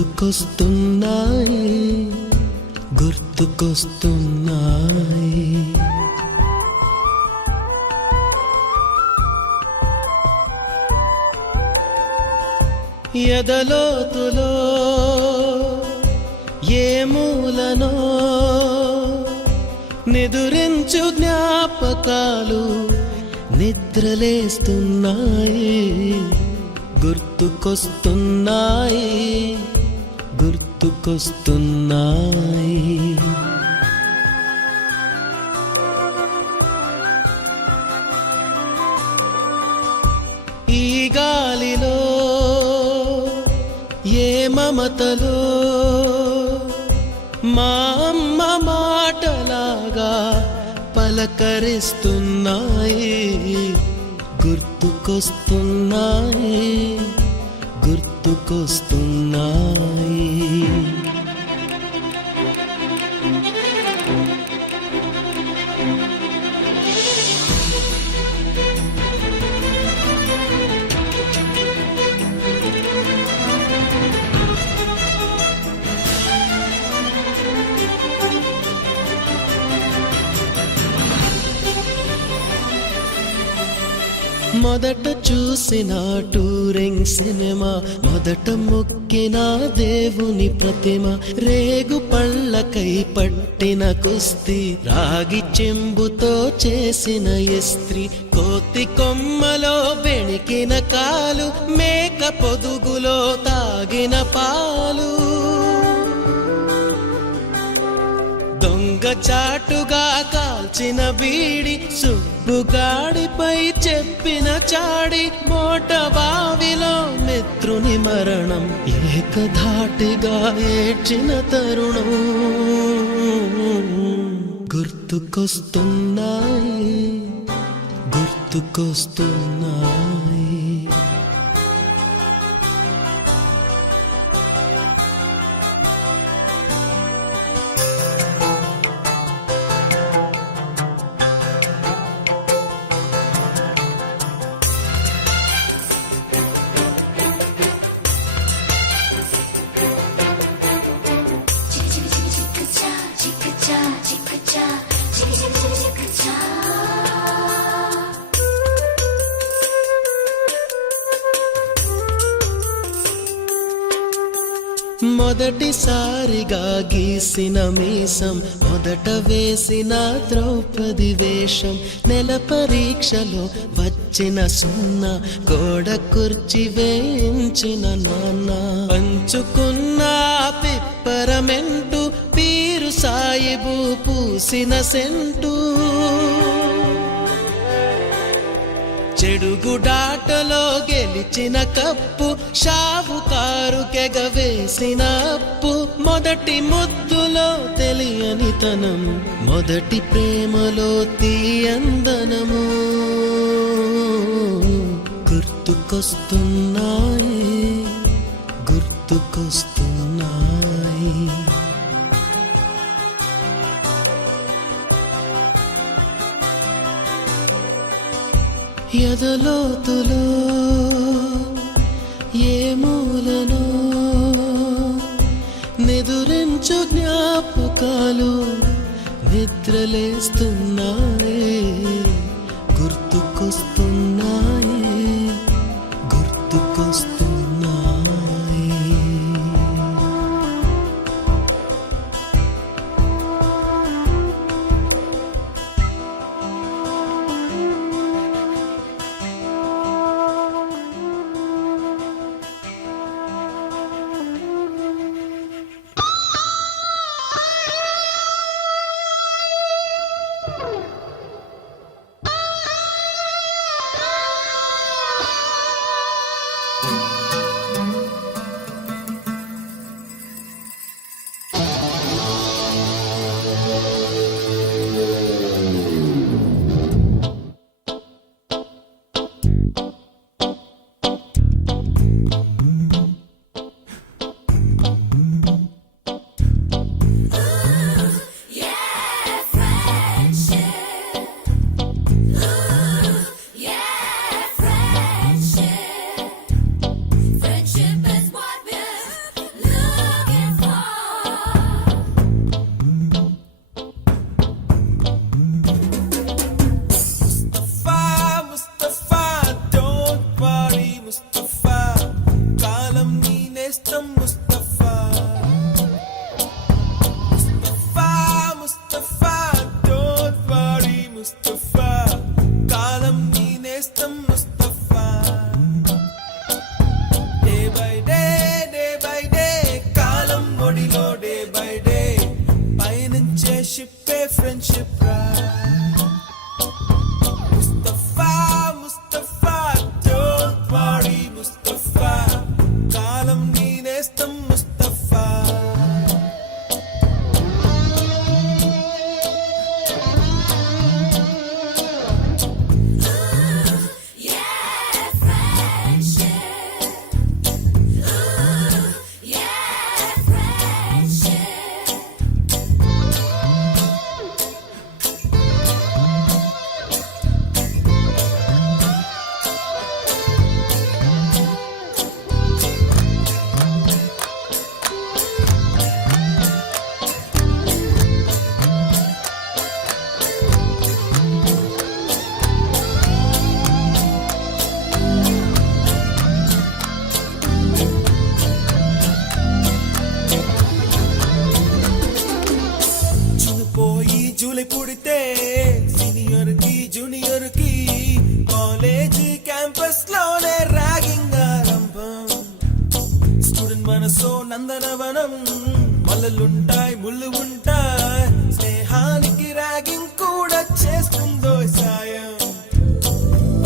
గుర్తుకొస్తున్నాయి గుర్తుకొస్తున్నాయి. ఎదలోతులో ఏ మూలనో నిదురించు జ్ఞాపకాలు నిద్రలేస్తున్నాయి గుర్తుకొస్తున్నాయి గుర్తుకొస్తున్నాయి. ఈ గాలిలో ఏ మమతలో మా అమ్మ మాటలాగా పలకరిస్తున్నాయి గుర్తుకొస్తున్నాయి గుర్తుకొస్తున్నాయి. మొదట చూసిన టూరింగ్ సినిమా, మొదట మొక్కిన దేవుని ప్రతిమ, రేగు పళ్ళకై పట్టిన కుస్తీ, రాగి చెంబుతో చేసిన ఇస్త్రీ, కోతి కొమ్మలో బెణికిన కాలు, మేక పొదుగులో తాగిన పాలు, దొంగ చాటుగా కాల్చిన బీడి, సుబ్బుగాడిపై చెప్పిన చాడి, మోట బావిలో మిత్రుని మరణం, ఏకధాటిగా ఏడ్చిన తరుణం గుర్తుకొస్తున్నాయి గుర్తుకొస్తున్నాయి. మొదటిసారిగా గీసిన మీసం, మొదట వేసిన ద్రౌపది వేషం, నెల పరీక్షలో వచ్చిన సున్నా, గోడ కుర్చీ వేయించిన నాన్న, పంచుకున్న పిప్పరమెంటు, పీరు సాయిబు పూసిన సెంటు, చెడుగుడాటలో గెలిచిన కప్పు, షావుకారు కెగవేసిన అప్పు, మొదటి ముద్దులో తెలియనితనం, మొదటి ప్రేమలో తీయందనము గుర్తుకొస్తున్నాయి గుర్తుకొస్తున్నాయి. ఎదలోతులో ఏ మూలనో నిదురించు జ్ఞాపకాలు నిద్రలేస్తున్నాయి గుర్తుకొస్తున్నాయి గుర్తుకొస్తున్నాయి. ముస్తఫా డోంట్ వరీ ముస్తఫా కాలం నీ నేస్తం ముస్తఫా డే బై డే కాలం ఒడిలో డే బై డే పయనించే షిప్పే ఫ్రెండ్షిప్ రా ముస్తఫా ముస్తఫా డోంట్ వరీ ముస్తఫా కాలం నీ నేస్తం ముస్తఫా పోయి జూలై పుడితే సీనియర్ కి జూనియర్ కి కాలేజ్ క్యాంపస్ లోనే ర్యాగింగ్ ఆరంభం స్టూడెంట్ మనసో నందనవనం మల్లలుంటాయి ముళ్ళు ఉంటాయి స్నేహానికి ర్యాగింగ్ కూడా చేస్తుందో సాయం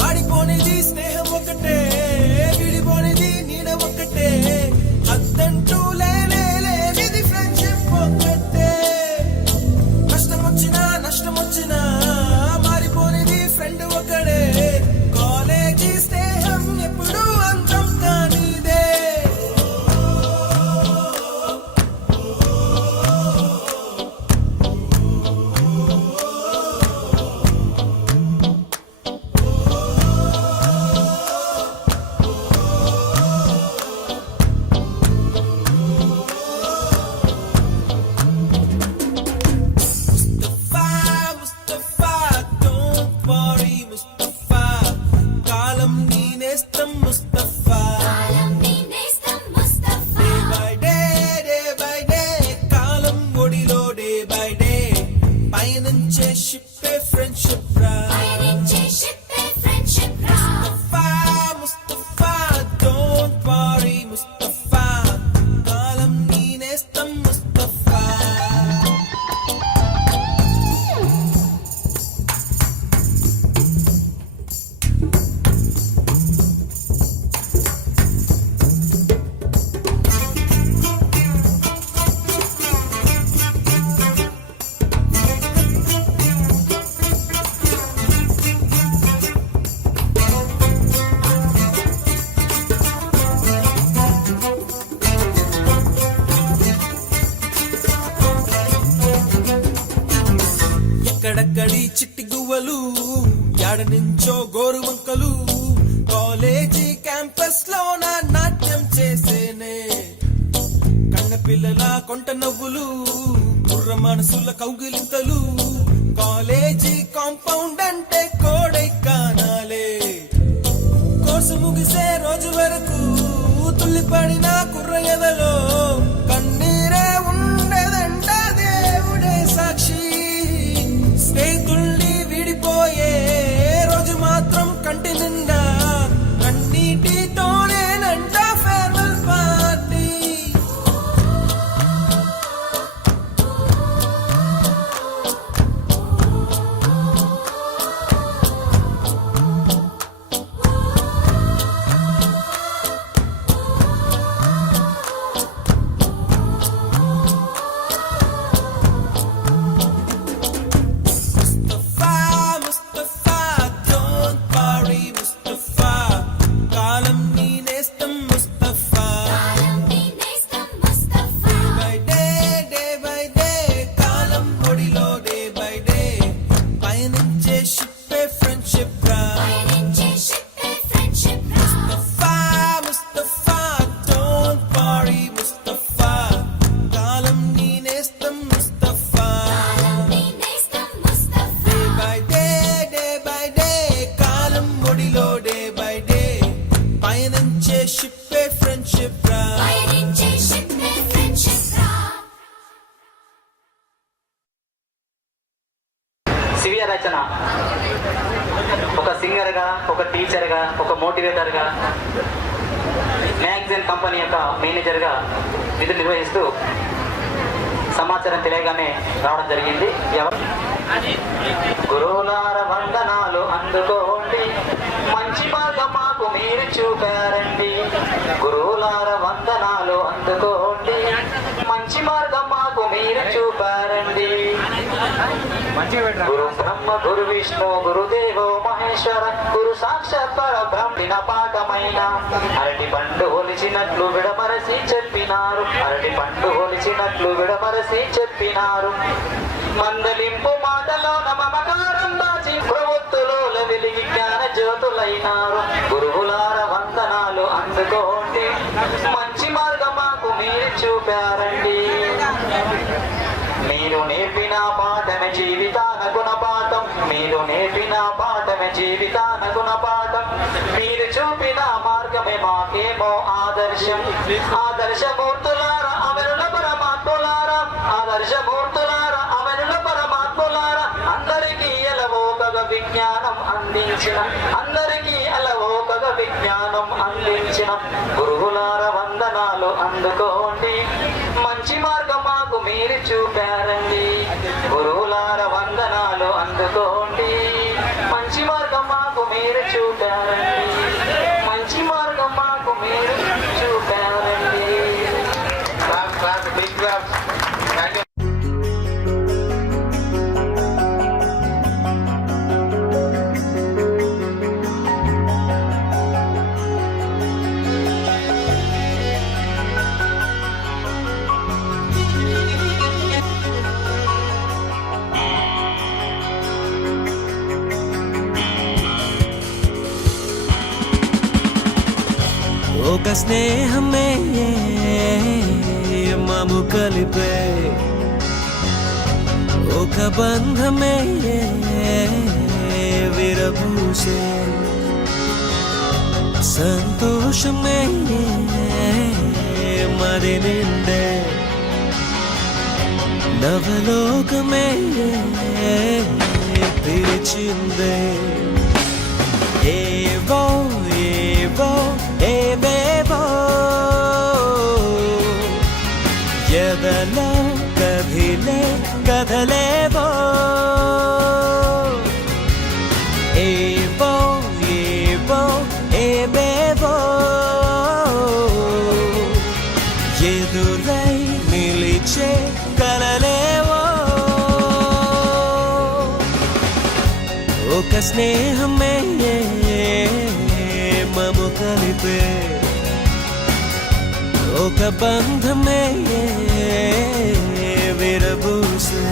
వాడిపోనిది స్నేహం ఒకటే విడిపోనిది నీడ ఒకటే అద్దంటూ లేనిది ఫ్రెండ్షిప్ ఒకటే నష్టం వచ్చినా మారిపోనిది ఫ్రెండ్ ఒకడే కాలేజీ స్నేహం ఎప్పుడు అంతం కానిదే ముస్తఫా ముస్తఫా డోంట్ వరీ ముస్తఫా కాలం నీ నేస్తం ముస్తఫా డే బై డే కాలం ఒడిలో డే బై డే పయనించే షిప్పే ఫ్రెండ్షిప్ రా ముస్తఫా ముస్తఫా డోంట్ వరీ ముస్తఫా కాలం నీ నేస్తం ముస్తఫా ఎక్కడక్కడి చిట్టి గువ్వలు యాడ నుంచో గోరు వంకలు కాలేజీ క్యాంపస్ లోన నాట్యం చేసేనే కన్న పిల్లల కొంట నవ్వులు కుర్ర మనసుల కౌగిలింతలు కాలేజీ కాంపౌండ్ అంటే కోడై కానాలే కోర్సు ముగిసే రోజు వరకు తుల్లిపడిన కుర్ర ఎదలో కన్నీరే ఉండదంట దేవుడే సాక్షి స్నేహితుల్ని విడిపోయే రోజు మాత్రం కంటి నిండా కన్నీటితోనేనంట ఫేర్వెల్ పార్టీ స్వీయ రచన, ఒక సింగర్గా, ఒక టీచర్గా, ఒక మోటివేటర్గా, మ్యాగజైన్ కంపెనీ యొక్క మేనేజర్గా విధులు నిర్వహిస్తూ సమాచారం తెలియగానే రావడం జరిగింది. గురువులార వందనాలు అందుకోండి, మంచి మార్గం మాకు మీరు చూపారండి. గురువులార వందనాలు అందుకోండి, మంచి మార్గం మాకు మీరు చూపారండి. గురు బ్రహ్మ గురు విష్ణు గురుదేవో మహేశ్వర గురు సాక్షాత్ పరబ్రహ్మిన పాఠమైన అరటి పండు ఒలిచినట్లు విడమరసి చెప్పినారు. అరటి పండు ఒలిచినట్లు విడమరసి చెప్పినారు. మందలింపు మాటలోన మమకారం దాచి ప్రవృత్తులో వెలిగి జ్ఞాన జ్యోతులైనారు. గురువులార వందనాలు అందుకోండి, మంచి మార్గం మాకు మీరు చూపారండి. మీరు నేర్పిన పాఠమే జీవితాన గుణపాఠం, మీరు నేర్పిన పాఠమే జీవితాన గుణపాఠం, మీరు చూపిన మార్గమే మాకేమో ఆదర్శం. ఆదర్శమూర్తులారా అమరుల పరమాత్ములారా, ఆదర్శమూర్తులారా అమరుల పరమాత్ములారా, అందరికీ ఎలవోకగ విజ్ఞానం అందించిన, అందరికీ ఎలవోకగ విజ్ఞానం అందించిన గురువులార వందనాలు అందుకోండి, మంచి మార్గం మాకు మీరు చూపారండి. గురువులార వందనాలు అందుకోండి, మంచి మార్గం మాకు మీరు చూపారండి. మంచి మార్గం మాకు మీరు చూపారండి. ఒక స్నేహమే మము కలిపే, ఒక బంధమే విరబూసే, సంతోషమే మరి నిండే, నవలోకమే పిలిచిందే. ఏవో ఏవో ఏవేవో ఎదలో కదిలే కదలేవో, ఏవో ఏవో ఏవేవో ఎదురై నిలిచే కలలేవో. ఒక స్నేహమే మము కలిపే, ఒక బంధమే విరబూసే.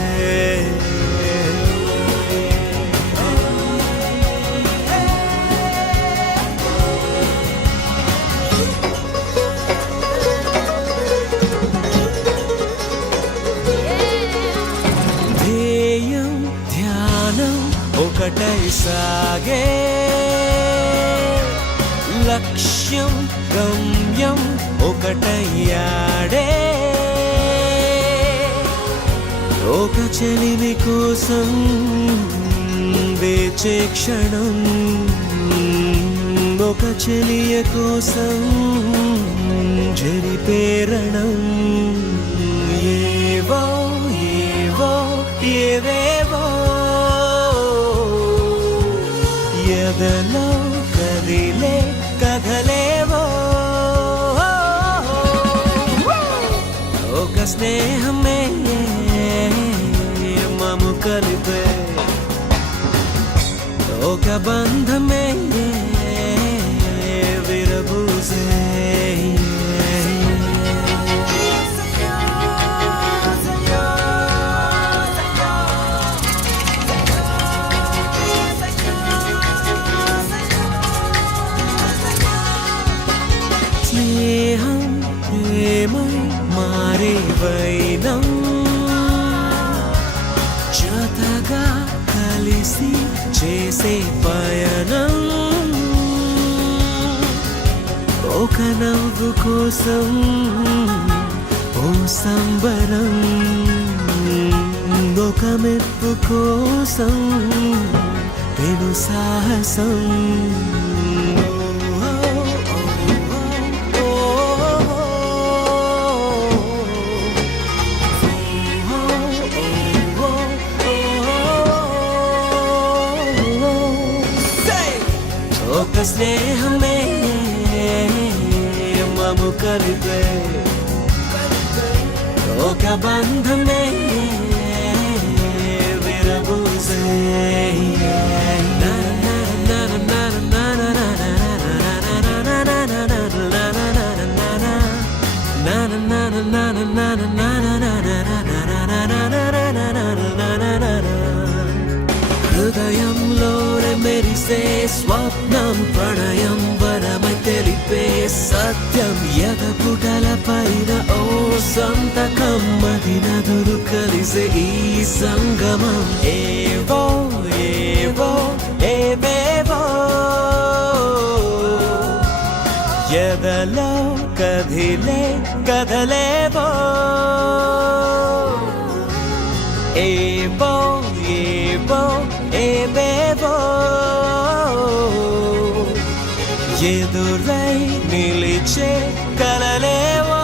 ధ్యేయం ధ్యానం ఒకటై సాగే, లక్ష్యం గమ్యం ఒకటయ్యాడే. ఒక చెలిమి కోసం వేచే క్షణం, ఒక చెలియ కోసం జరిపేరణం. ఏవో ఏవో ఏవేవో ఎదలో కదిలే కదలేవో. ఒక స్నేహమే మము కలిపే, ఒక బంధమే విరబూసే. స్నేహం ప్రేమై మారే వైనం, జతగా కలిసి చేసే పయనం. ఒక నవ్వు కోసం ఓ సంబరం, ఒక మెప్పు కోసం పెను సాహసం ఒక స్నేహమే మము కలిపే ఒక బంధమే విరబూసే హృదయంలో మెరిసే స్వప్నం ప్రణయం వరమై తెలిపే సత్యం ఎదపుటల పైన ఓ సంతకం మది నదులు కలిసే ఈ సంగమం ఏవో ఏవో ఏవేవో ఎదలో కదిలే కదలేవో ఏవో ఏవో ఏవేవో ఎదురై నిలిచే కలలేవో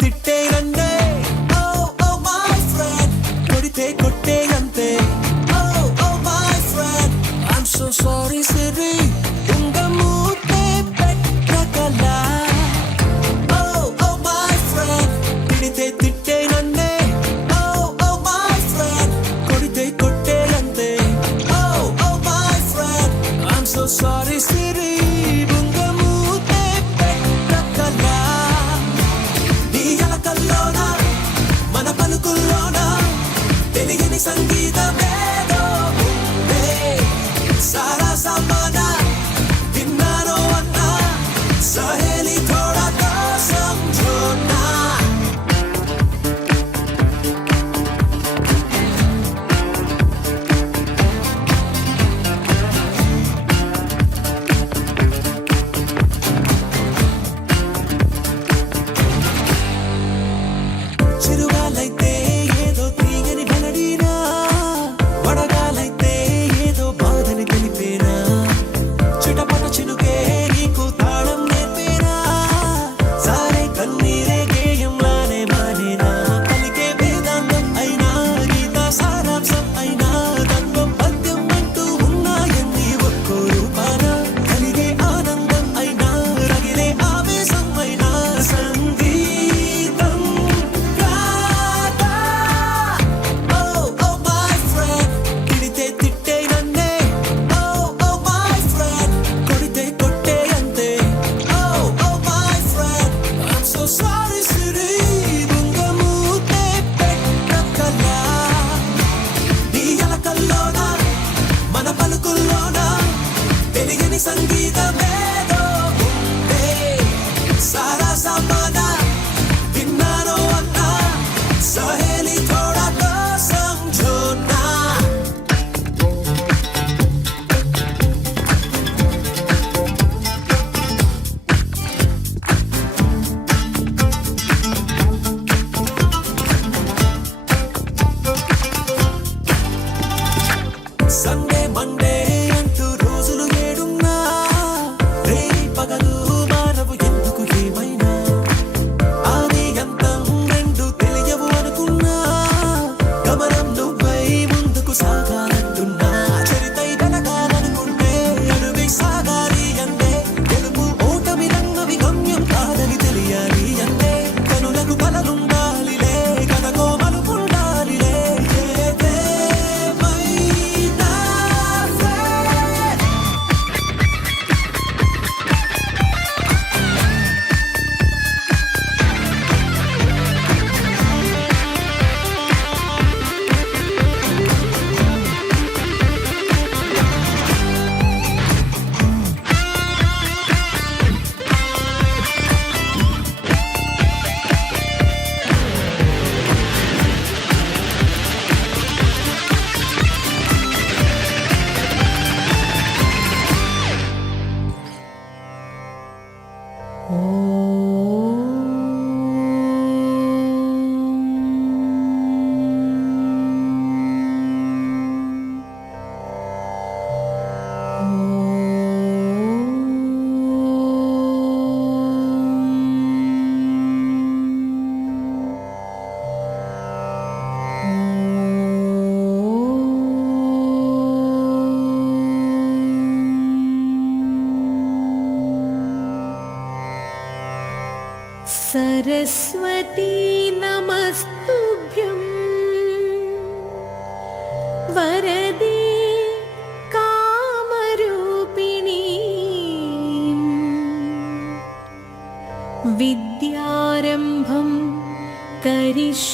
తిట్టే రండే oh my friend కొడితే కొట్టే అంతే oh my friend I'm so sorry Siri ఉంగ మూతే పెట్టకలా oh my friend తిడితే తిట్టే రండే oh my friend కొడితే కొట్టే అంతే oh my friend I'm so sorry సిరి సంగీతమేదో ఉందే సారా సమానా విన్నారో అన్నా సహేలి థోడా తో సమझोना చిరుగాలైతే ఏదో తీయని మెలడీనా सरस्वती नमस्तुभ्यं वरदे कामरूपिणी विद्यारम्भं करिष्यामि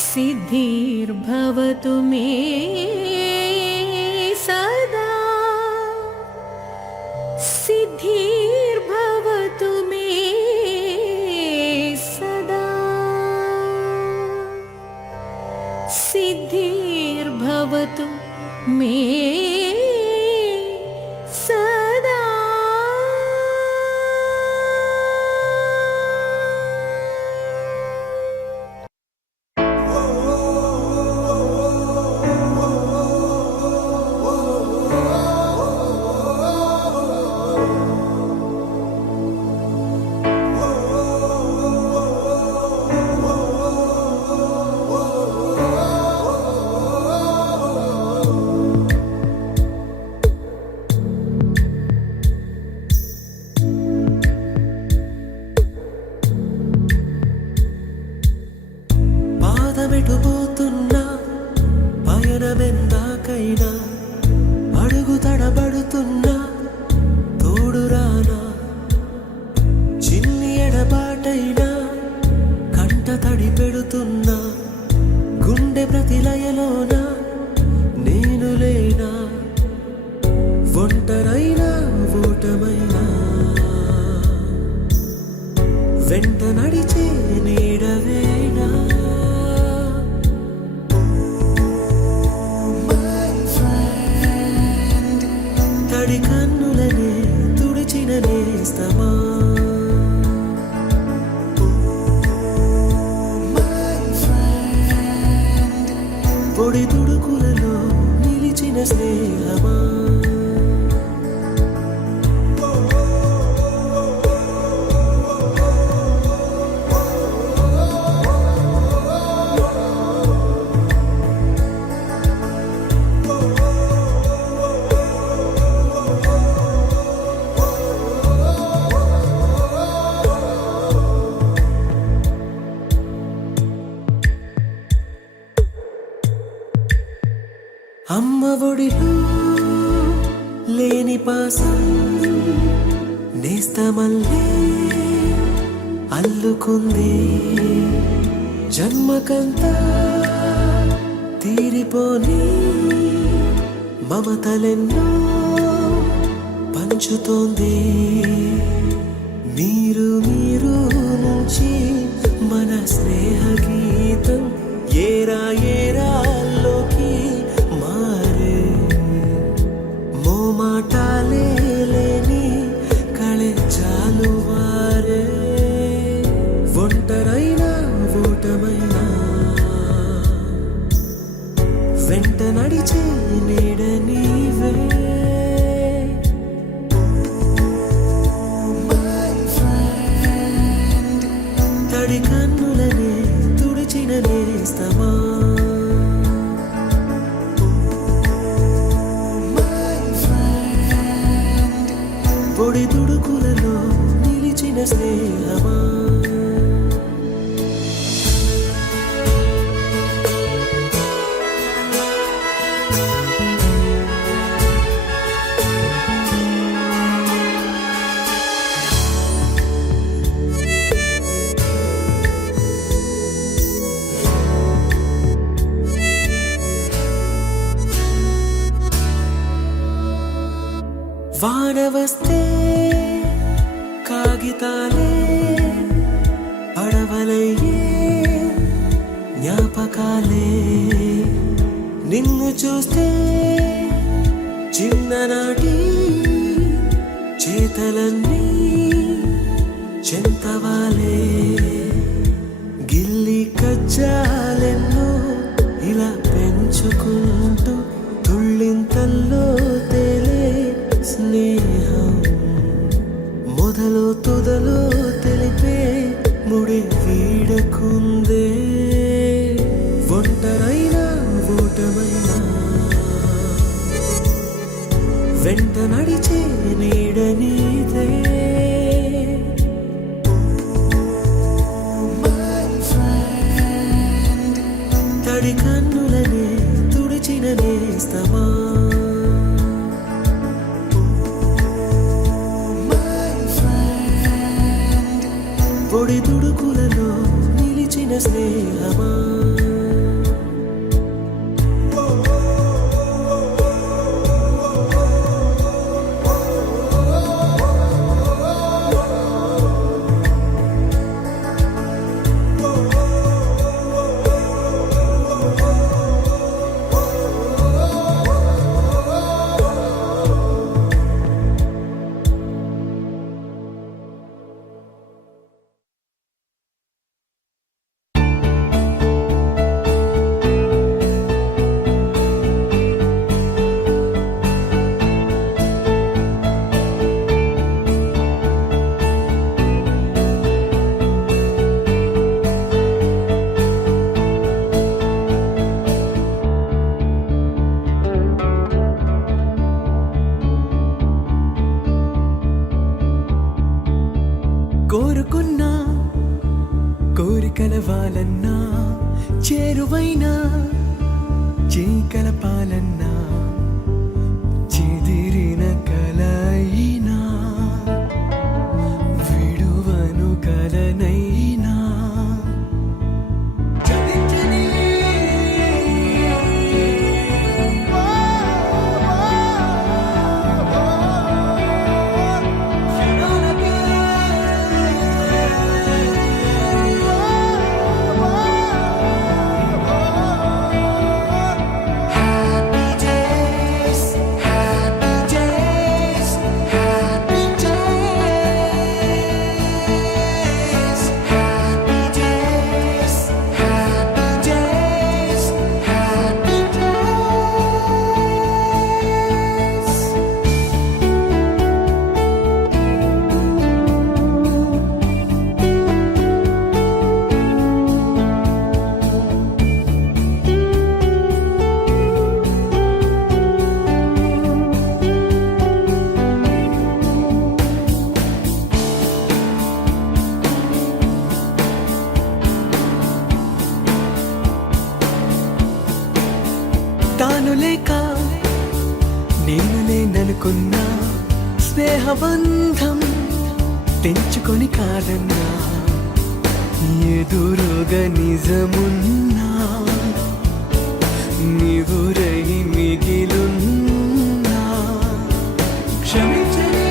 सिद्धिर्भवतु मे सदा सिद्धिर्भवतु मे सदा सिद्धिर्भवतु मे सदा। పాదమెటుపోతున్నా పయనమెందాకైనా అడుగు తడబడుతున్నా తోడురానా చిన్ని ఎడబాటైనా కంట తడి పెడుతున్నా గుండె ప్రతిలయలోన నేను లేనా ఒంటరైనా ఓటమైనా వెంట నడిచే నీడవేనా తడి కన్నులనే తుడిచిన నేస్తమా పొడి తుడుకులలో నిలిచిన స్నేహమా అమ్మ ఒడిలో లేని పాసం నేస్తమల్లే అల్లుకుంది జన్మకంతా తీరిపోని మమతలెన్నో పంచుతోంది మీరు మీరు నుంచి మన స్నేహ గీతం ఏరా ఏరాల్లోకి మారే మోమాటాలే లేని కళెచ్చాలు వారే ఒంటరైనా ఓటమైనా వెంట నడిచే నీడ నీవే తడి కన్నులనే తుడిచిన నేస్తమా పొడి తుడుకులలో నిలిచిన స్నేహమా వాన వస్తే కాగితాలే పడవలయ్యే జ్ఞాపకాలే నిన్ను చూస్తే చిన్ననాటి చేతలన్నీ చెంతవాలే గిల్లి కజ్జాలెన్నో ఇలా పెంచుకుంటూ తుళ్ళింతల్లో తేలే స్నేహం మొదలు తుదలు తెలిపే ముడి వీడకుందే ఒంటరైనా ఓటమైనా వెంట నడిచే నీడ నీదే తడి కన్నులనే తుడిచిన నేస్తమా పొడి తుడుకులలో నిలిచిన స్నేహమా కోరుకున్నా కోరికల వాలన్నా చేరువైనా చీకల పాలన్నా చెదిరిన కలయినా విడువను కలనైనా తాను లేక నేను లేననుకున్నా స్నేహబంధం తెంచుకొని కాదన్నా ఎదురుగా నిజమున్నా నీవురై మిగిలున్నా క్షమించని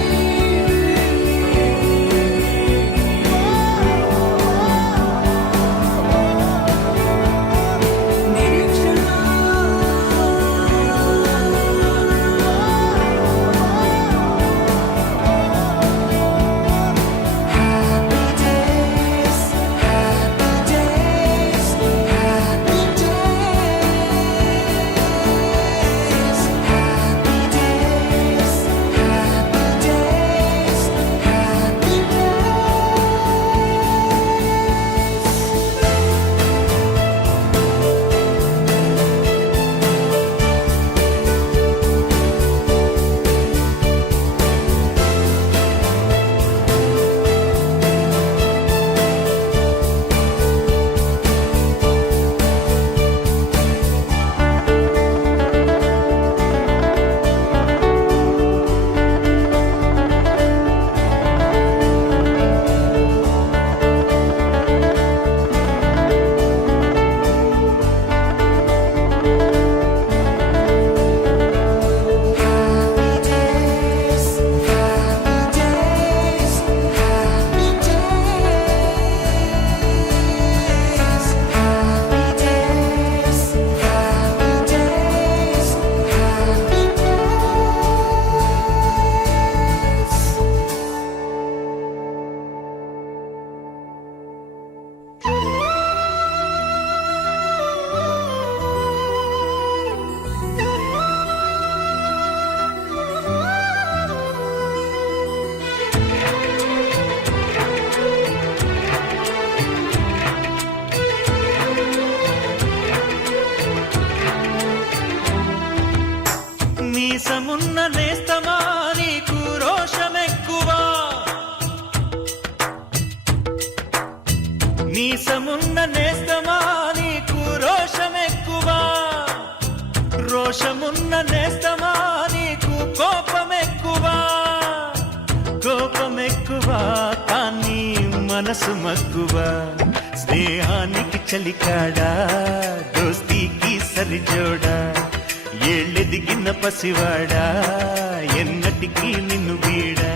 మీసమున్న నేస్తమా నీకు రోషమెక్కువా, మీసమున్న నేస్తమా నీకు రోషమెక్కువా. రోషమున్న నేస్తమా నీకు కోపమెక్కువ కానీ మనసు మక్కువ స్నేహానికి చలికాడా దోస్తీకి సరిజోడా ఏళ్ళెదిగిన పసివాడా ఎన్నటికీ నిన్ను వీడా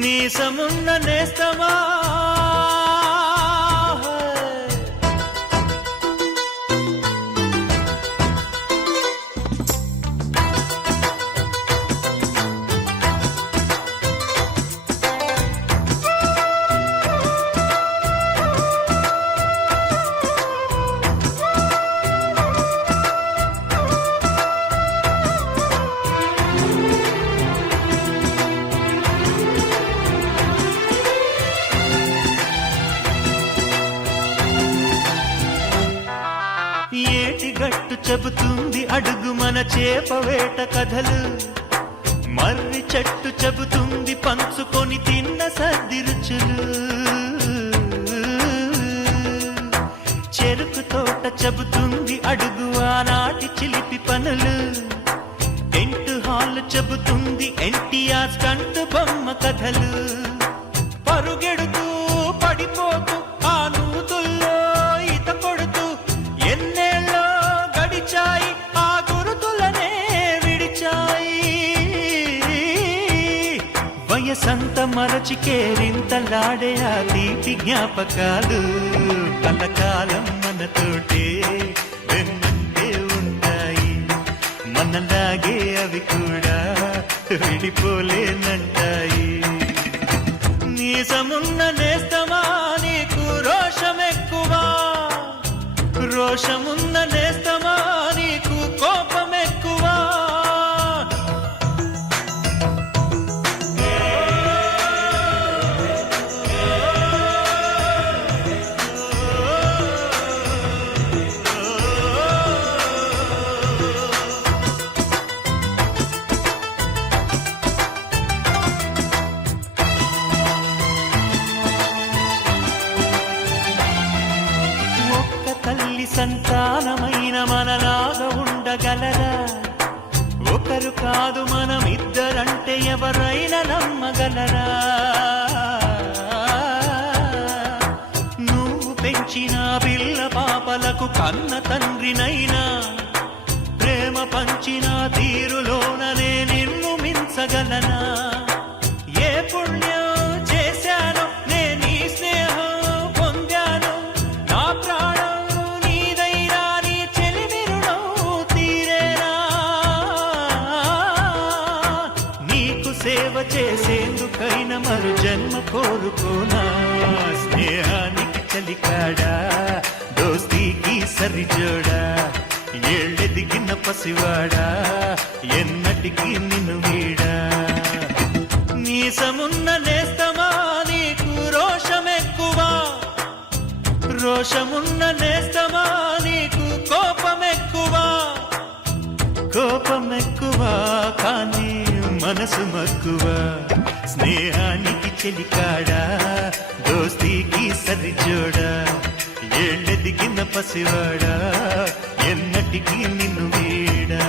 నీసమున్న నేస్తమా ఏటిగట్టు చెబుతుంది అడుగు మన చేపవేట కథలు మర్రి చెట్టు చెబుతుంది పంచుకొని తిన్న సర్ది రుచులు చెరుకు తోట చెబుతుంది అడుగు ఆనాటి చిలిపి పనులు టెంట్ హాల్ చెబుతుంది ఎన్టీఆర్ స్టంట్ బొమ్మ కథలు పరుగెడుతూ పడిపోతూ ఆ నూతుల్లో ఈత కొడుతూ ఎన్నేళ్ళో గడిచాయి ఆ గురుతులనే విడిచాయి వయసంత మరచి కేరింతలాడే ఆ తీపి జ్ఞాపకాలు కలకాలం మనతోటే వెన్నంటే ఉంటాయి మనలాగే అవి కూడా విడిపోలేనంటాయి నీసమున్న నేస్తమా నీకు రోషమున్న నేస్తమా నీకు కోపమెక్కువ సంతానమైన మనలాగా ఉండగలరా ఒకరు కాదు మనమిద్దరంటే ఎవరైనా నమ్మగలరా నువ్వు పెంచిన పిల్ల పాపలకు కన్న తండ్రినైనా ప్రేమ పంచిన తీరులోననే నిన్ను మించగలనా ఏ పుణ్యం చేశాను నేను ఈ స్నేహం పొందాను నా ప్రాణం సేవ చేసేందుకైనా మరు జన్మ కోరుకోనా స్నేహానికి చలికాడా దోస్తీకి సరిజోడా ఏళ్ళెదిగిన పసివాడా ఎన్నటికీ నిన్ను వీడా నీసమున్న నేస్తమా నీకు రోషమున్న నేస్తమా నీకు కోపమెక్కువ కానీ మనసు మక్కువ స్నేహానికి చెలికాడా దోస్తీకి సరిజోడా ఏళ్ళెదిగిన పసివాడా ఎన్నటికీ నిన్ను వీడా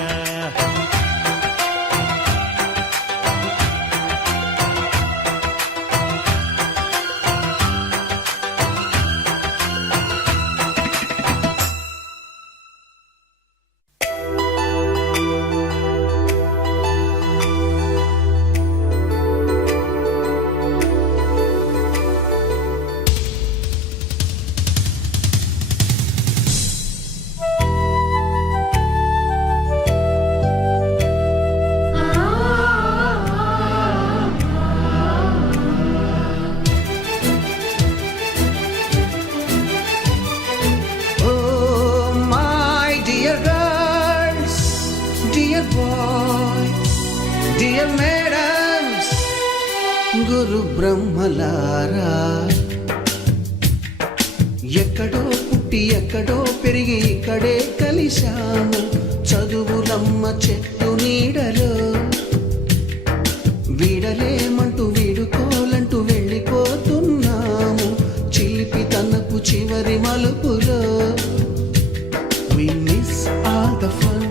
గురు బ్రహ్మలారా ఎక్కడో పుట్టి ఎక్కడో పెరిగి ఇక్కడే కలిశాము చదువులమ్మ చెట్టు నీడలో వీడలేమంటూ వీడుకోలంటూ వెళ్ళిపోతున్నాము చిలిపి తనపు చివరి మలుపులో We miss all the fun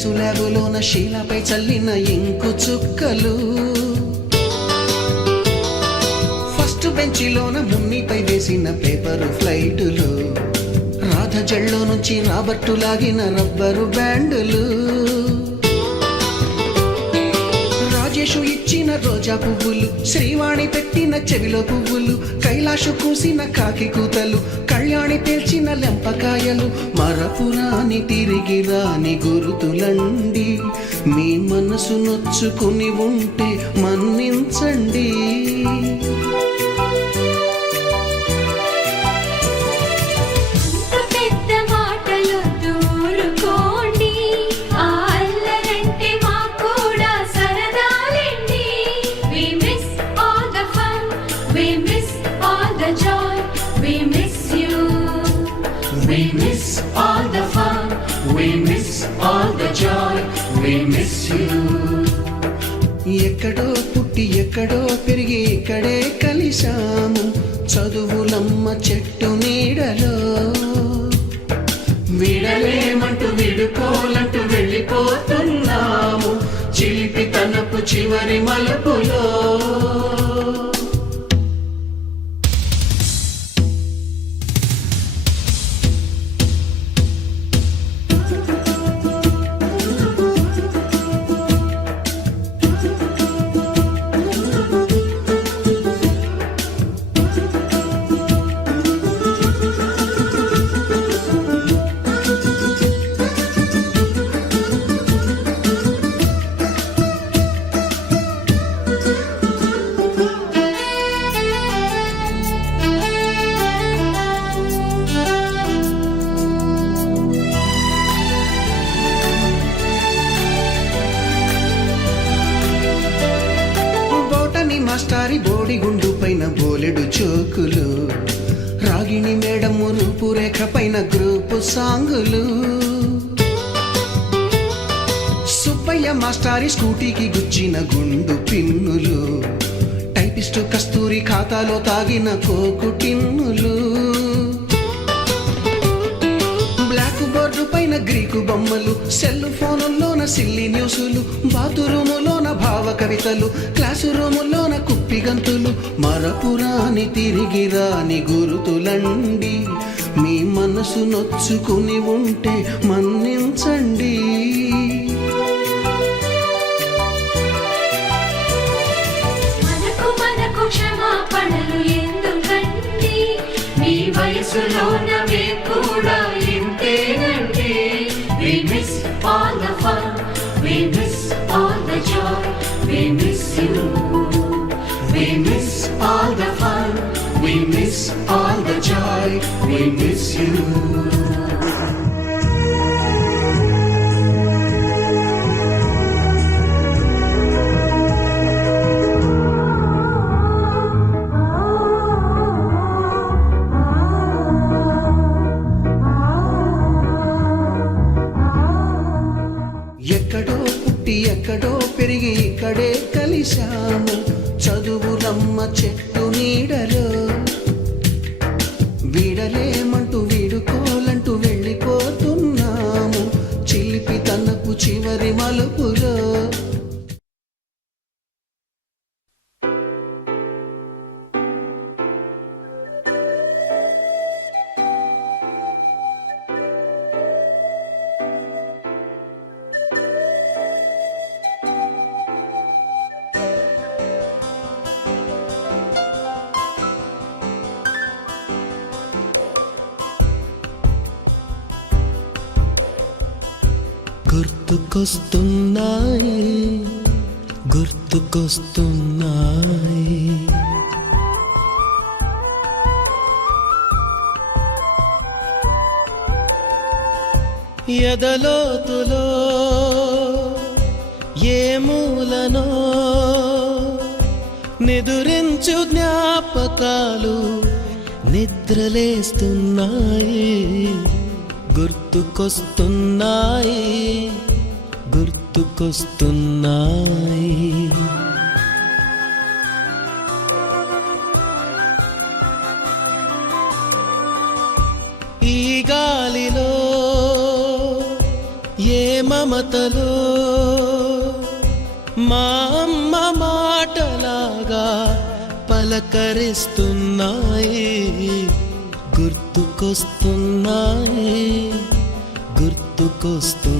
science ల్యాబులోన శీలపై చల్లిన ఇంకు చుక్కలు, ఫస్ట్ బెంచిలోన మున్నిపై వేసిన పేపరు ఫ్లైటులు, రాధ జల్లో నుంచి రాబర్టు లాగిన రబ్బరు బ్యాండులు, రాజేషు ఇచ్చిన రోజా పువ్వులు, శ్రీవాణి పెట్టిన చెవిలో పువ్వులు, కైలాషు కూసిన కాకి కూతలు, కళ్యాణి పేల్చిన లెంపకాయలు, మరపురాని తిరిగి రాని గురుతులండి. మీ మనసు నొచ్చుకుని ఉంటే మన్నించండి. We miss all the fun, we miss all the joy, we miss you. ఎక్కడో పుట్టి ఎక్కడో పెరిగి ఇక్కడే కలిశాము, చదువులమ్మ చెట్టు నీడలో. విడలేమంటూ విడుకోలంటూ వెళ్ళిపోతున్నాము, చిలిపి తనపు చివరి మలుపులో. మాస్టారి బోడిగుండు పైన బోలెడు చోకులు, రాగిణి మేడము రూపురేఖ పైన గ్రూపు సాంగులు, సుబ్బయ్య మాస్టారి స్కూటీకి గుచ్చిన గుండు పిన్నులు, టైపిస్టు కస్తూరి ఖాతాలో తాగిన కోకు టిన్నులు, బ్లాక్ బోర్డు పైన గ్రీకు బొమ్మలు, సెల్ ఫోనుల్లోన సిల్లి న్యూసులు, బాతురూములోన భావ కవితలు, క్లాసు రూములోన కుప్పిగంతులు, మరపురాని తిరిగి రాని గురుతులండి. మీ మనసు నొచ్చుకుని ఉంటే మన్నించండి. మనకు క్షమాపణలు ఎందుకండి, మీ వయసులోనవే కూడా ఇంతేనండి. We miss all the fun, we miss all the joy, we miss you. We miss all the fun, we miss all the joy, we miss you. ఎక్కడో పుట్టి ఎక్కడో పెరిగి ఇక్కడే కలిశాము, చదువులమ్మ చెట్టు నీడలో. వీడలేమంటూ వీడుకోలంటూ వెళ్ళిపోతున్నాము, చిలిపి తనపు చివరి మలుపులో. గుర్తుకొస్తున్నాయి గుర్తుకొస్తున్నాయి ఎదలోతులో ఏ మూలనో నిదురించు జ్ఞాపకాలు నిద్రలేస్తున్నాయి గుర్తుకొస్తున్నాయి గుర్తుకొస్తున్నాయి ఈ గాలిలో ఏ మమత శ్వాసలో మా అమ్మ మాటలాగా పలకరిస్తున్నాయి, గుర్తుకొస్తున్నాయి, గుర్తుకొస్తున్నాయి.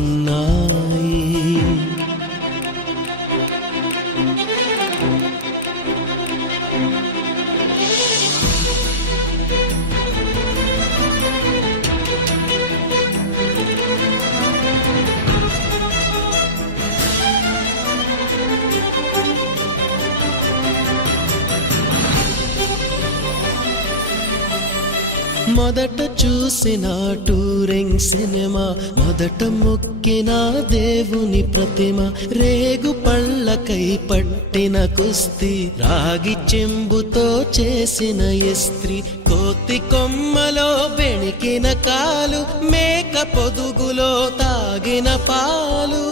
మొదట చూసిన టూరింగ్ సినిమా, మొదట మొక్కిన దేవుని ప్రతిమ, రేగు పళ్ళకై పట్టిన కుస్తీ, రాగి చెంబుతో చేసిన ఇస్త్రీ, కోతి కొమ్మలో బెణికిన కాలు, మేక పొదుగులో తాగిన పాలు,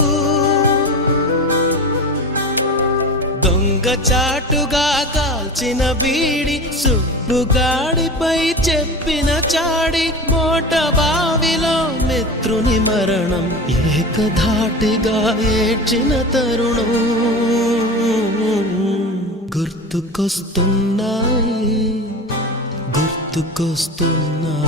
దొంగ చాటుగా కాల్చిన బీడి, సుబ్బుగాడిపై చెప్పిన చాడి, మోట బావిలో మిత్రుని మరణం, ఏకధాటిగా ఏడ్చిన తరుణం గుర్తుకొస్తున్నాయి, గుర్తుకొస్తున్నాయి.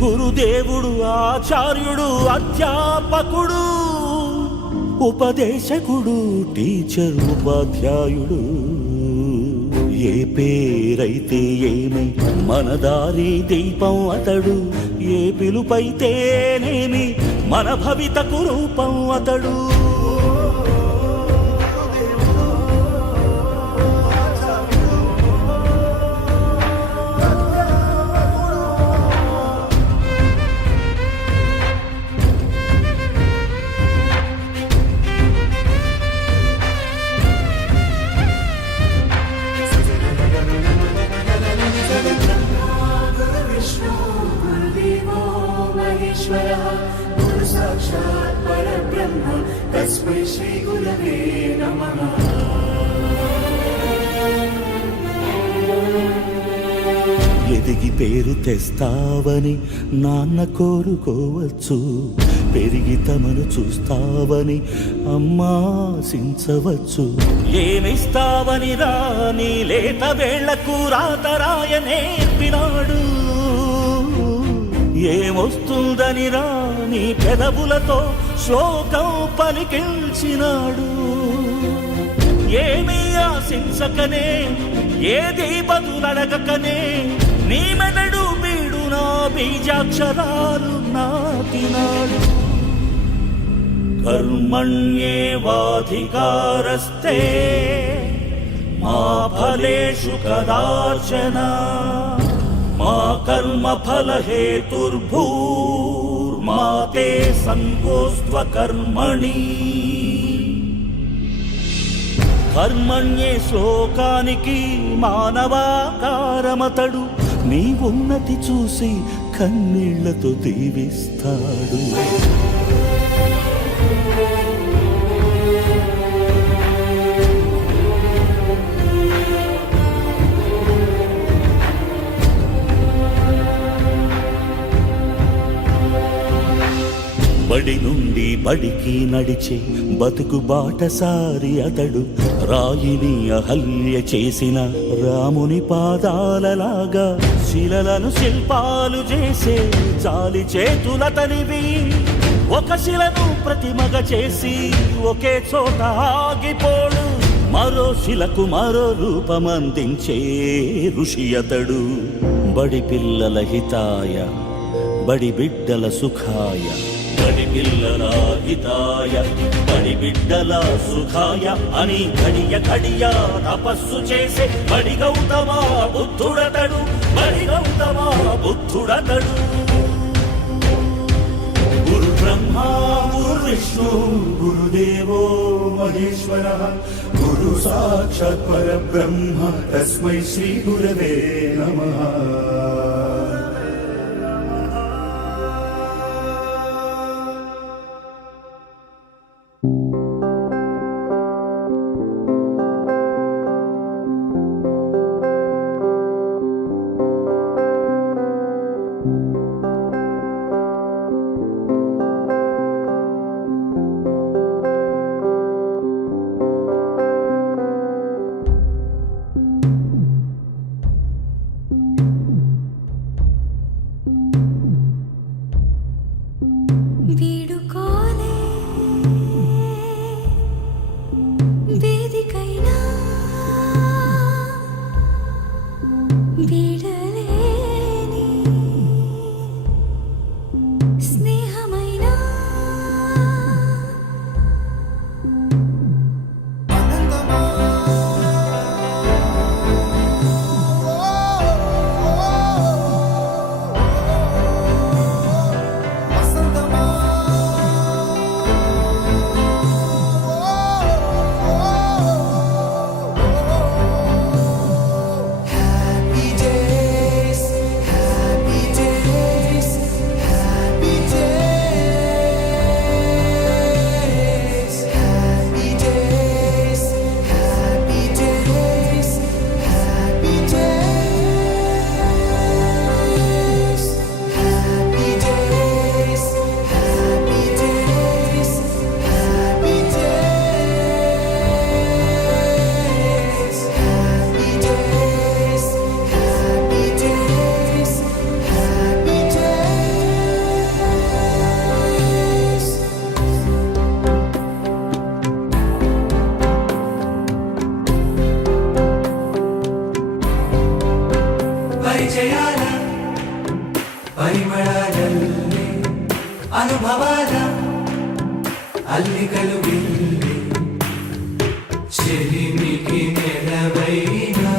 గురుదేవుడు ఆచార్యుడు అధ్యాపకుడు ఉపదేశకుడు టీచర్ ఉపాధ్యాయుడు ఏ పేరైతే ఏమి మన దారి దీపం అతడు ఏ పిలుపైతేనేమి మన భవితకు రూపం అతడు మహేశ్వరः గురు సాక్షాత్ పరబ్రహ్మ తస్మై శ్రీ గురవే నమః. ఎదిగి పేరు తెస్తావని నాన్న కోరుకోవచ్చు, పెరిగి తమను చూస్తావని అమ్మాశించవచ్చు. ఏమిస్తావని రాని లేత వేళ్లకు రాతరాయ నేర్పినాడు, ఏమొస్తుందని రాని పెదవులతో శ్లోకం పలికించినాడు. ఏమీ ఆశించకనే ఏది బదులడగకనే నీ మెదడు బీడు నా బీజాక్షరాలు నాటినాడు. కర్మణ్యేవాధికారస్తే మా ఫలేషు కదాచన మా కర్మ ఫల హేతుర్భూర్మా తే సంగోస్త్వ కర్మణి. కర్మణ్యే శ్లోకానికి మానవాకారమతడు, నీ ఉన్నతి చూసి కన్నీళ్లతో దీవిస్తాడు. బడి నుండి బడికి నడిచే బతుకు బాటసారి అతడు, రాయిని అహల్య చేసిన రాముని పాదాలలాగా శిలలను శిల్పాలు చేసే జాలి చేతులతనివి. ఒక శిలను ప్రతిమగ చేసి ఒకే చోట ఆగిపోడు, మరో శిలకు మరో రూపమందించే ఋషి అతడు. బడి పిల్లల హితాయ బడి బిడ్డల సుఖాయ, బడి పిల్లల హితాయ బడి బిడ్డల సుఖాయ అని ఘడియ ఘడియ తపస్సు చేసే బడి గౌతమ బుద్ధుడతడు, బడి గౌతమ బుద్ధుడతడు. గురు బ్రహ్మ గురు విష్ణు గురుదేవో మహేశ్వరः గురు సాక్షాత్ పరబ్రహ్మ తస్మై శ్రీ గురవే నమః. వీడుకోలే వేదికైనా వీడలేని స్నేహమైనా పరిచయాల పరిమళాలల్లే అనుభవాల అల్లికలు విల్లే చెలిమికి నెలవైనా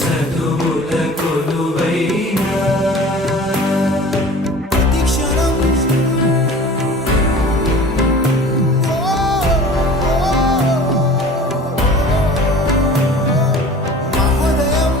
చదువుల కొలువైనా ప్రతిక్షణం మహోదయం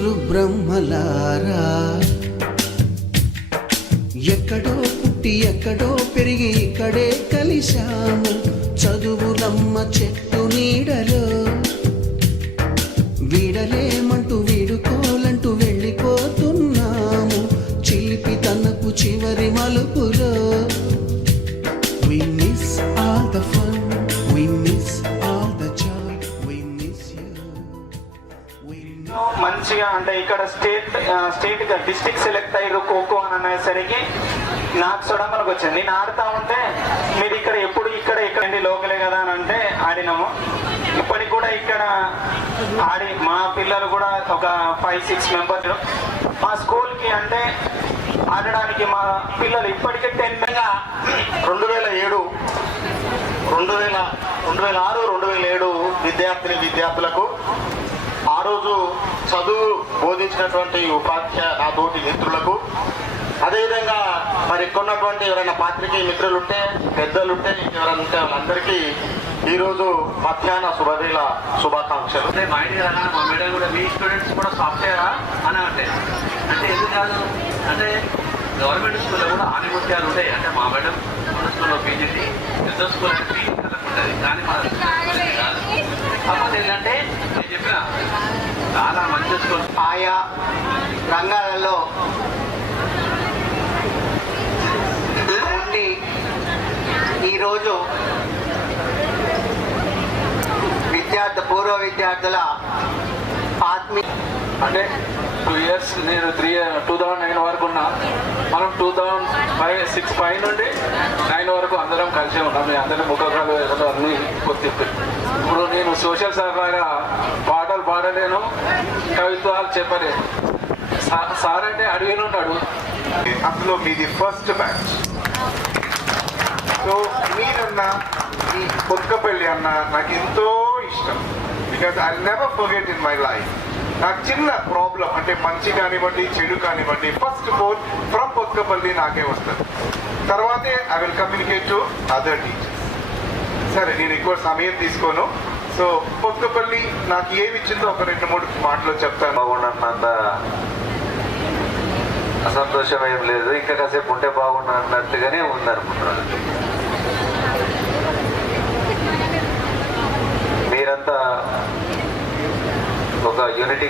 గురు బ్రహ్మలారా, ఎక్కడో పుట్టి ఎక్కడో పెరిగి ఇక్కడే కలిశాము. చదువులమ్మ చెట్టు నీడలో వీడలేమంటూ వీడుకోలంటూ వెళ్ళిపోతున్నాము. చిలిపి తనకు చివరి మలుపులో we miss all the fun, we miss all the joy, we miss you, we miss. మంచిగా అంటే ఇక్కడ స్టేట్ డిస్ట్రిక్ట్ సెలెక్ట్ అయ్యారు ఖోఖో అని అనేసరికి నాకు సొడంబలకు వచ్చింది. నేను ఆడుతా ఉంటే మీరు ఇక్కడ ఎప్పుడు ఇక్కడ లోకలే కదా అని అంటే ఆడినాము. ఇప్పటికి కూడా ఇక్కడ ఆడి మా పిల్లలు కూడా ఒక 5-6 మెంబర్స్ మా స్కూల్కి అంటే ఆడడానికి మా పిల్లలు ఇప్పటికే 2007, 2006, 2007 విద్యార్థులకు ఆ రోజు చదువు బోధించినటువంటి ఉపాధ్యాయ నా తోటి మిత్రులకు, అదేవిధంగా మరి కొన్నటువంటి ఎవరైనా పాత్రికేయ మిత్రులుంటే పెద్దలుంటే ఎవరైనా ఉంటే వాళ్ళందరికీ ఈరోజు మధ్యాహ్న శుభవేళ శుభాకాంక్షలు. మా ఇంటికి రాగానే మా మేడం కూడా మీ స్టూడెంట్స్ కూడా సాఫ్ట్వేరా అని అంటే ఎందుకు కాదు అంటే గవర్నమెంట్ స్కూల్లో కూడా ఆనిముత్యాలు ఉంటాయి. అంటే మా మేడం స్కూల్లో పీజీటీ, పెద్ద స్కూల్ అంటే పీజీ ఉంటుంది, కానీ మా కాదు. కాకపోతే ఏంటంటే నేను చెప్పిన చాలా మంచి స్కూల్ ఆయా రంగాలలో ఉండి ఈరోజు పూర్వ విద్యార్థుల ఆత్మీయ అంటే 2 years నేను 2009 వరకు ఉన్నా. మనం 2006 నుండి 9 వరకు అందరం కలిసే ఉన్నాం. మేము అందరం ముఖాలు అన్ని కొత్త. ఇప్పుడు నేను సోషల్ సర్వీగా పాటలు పాడలేను, కవిత్వాలు చెప్పలేను. సార్ అంటే అడవిలో ఉంటాడు. అందులో మీది ఫస్ట్ బ్యాచ్. సో మీరన్న ఈ కొత్తపల్లి అన్న నాకు ఎంతో ఇష్టం. Because I never forget in my life. నాకు చిన్న ప్రాబ్లం అంటే మంచి కానివ్వండి చెడు కానివ్వండి ఫస్ట్ ఫోన్ ఫ్రమ్ కొత్తపల్లి నాకే వస్తుంది. తర్వాతే I will communicate to other teachers. సరే నేను ఎక్కువ సమయం తీసుకోను. సో కొత్తపల్లి నాకు ఏమి ఇచ్చిందో ఒక 2-3 మాటలు చెప్తాను. బాగుండన్నంత అసంతోషం ఏం లేదు, ఇంకా కాసేపు ఉంటే బాగుండు అన్నట్టుగానే ఉందనుకుంటున్నాను. మీరంతా ఒక యూనిటీ